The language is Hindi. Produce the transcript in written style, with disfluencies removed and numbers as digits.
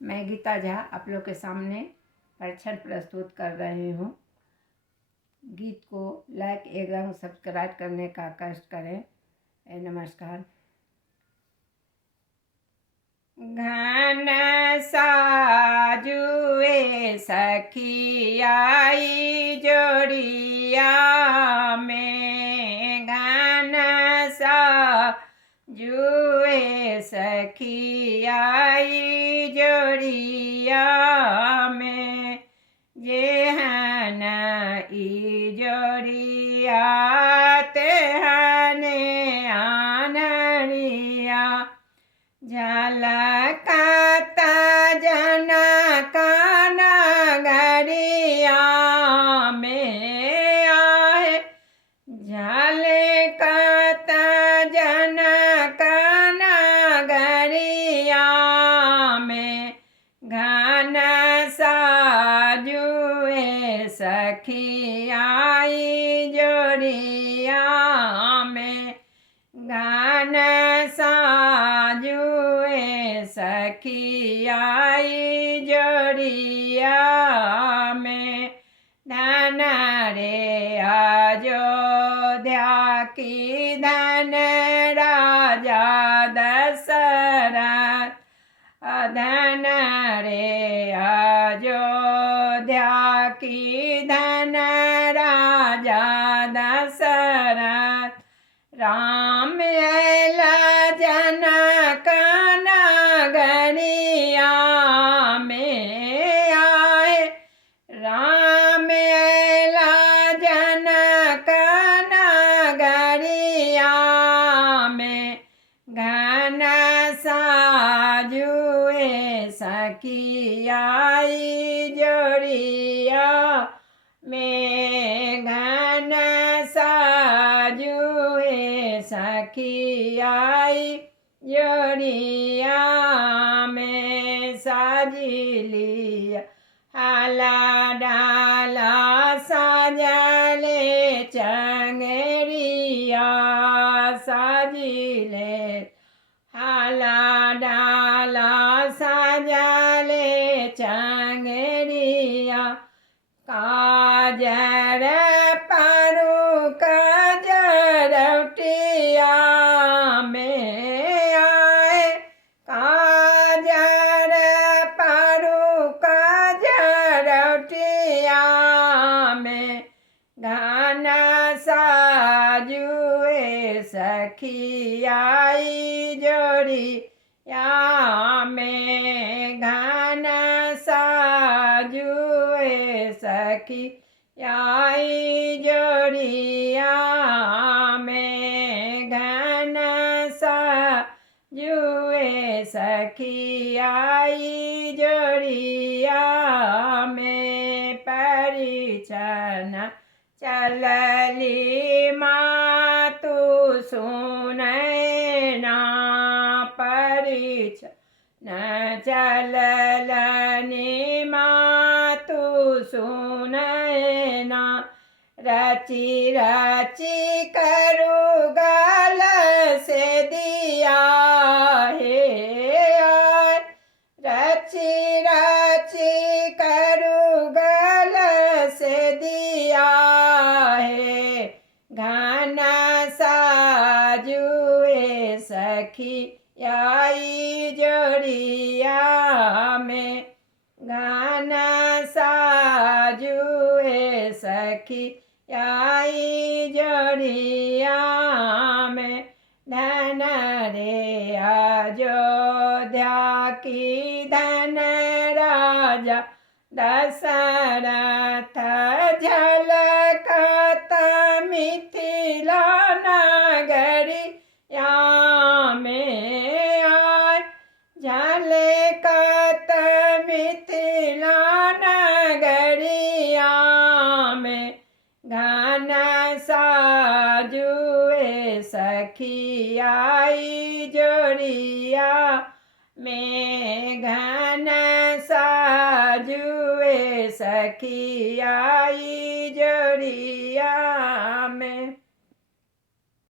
मैं गीता झा आप लोग के सामने परीक्षण प्रस्तुत कर रही हूँ। गीत को लाइक एवं सब्सक्राइब करने का कष्ट करें। नमस्कार। घन साजुए सखियाई जोड़िया में, घन साजुए सखियाई जोड़िया में, जेहन ई जोड़िया तेहने आनरिया, झलकत जनक नगरिया में आए, झलकत जनक नगरिया में, घन साजुए सखियाई जोड़िया में, घन साजुए सखियाई जोड़िया में, धन रे अयोध्या की धन राजा दशरथ, धन रे अयोध्या की धन राजा दशरथ, राम अयला जनक नगरिया में आए, राम अयला जनक नगरिया में, घन साजुए सखियाई जोड़िया में, घन साजुए सखियाई जोड़िया में, साजिलिया हाला डाला साजले चंगेरिया, साजिले हाला डाला साजले चंगेरिया, काजर परू कजरौटिया में आए, काजर परू कजरौटिया में, घन साजुए सखियाई जोड़िया में, घन साजुए सखियाई जोड़िया में, घन साजुए सखियाई जोड़िया में, परिछन चलली मातु सुनैना, परिछन चललनि मातु सुनैना, रची रची करू गल से दिया हे आय, रची रची करू गल से दिया है, घन साजुए सखियाई जोड़िया में, घन साजुए सखियाई जोड़िया में, धन रे अयोध्या की धन राजा दशरथ, झलकत मिथिला नगरिया में आए, झलकत मिथिला नगरिया में, घन साजुए सखियाई जोड़िया में, घन साजुए सखियाई जोड़िया में।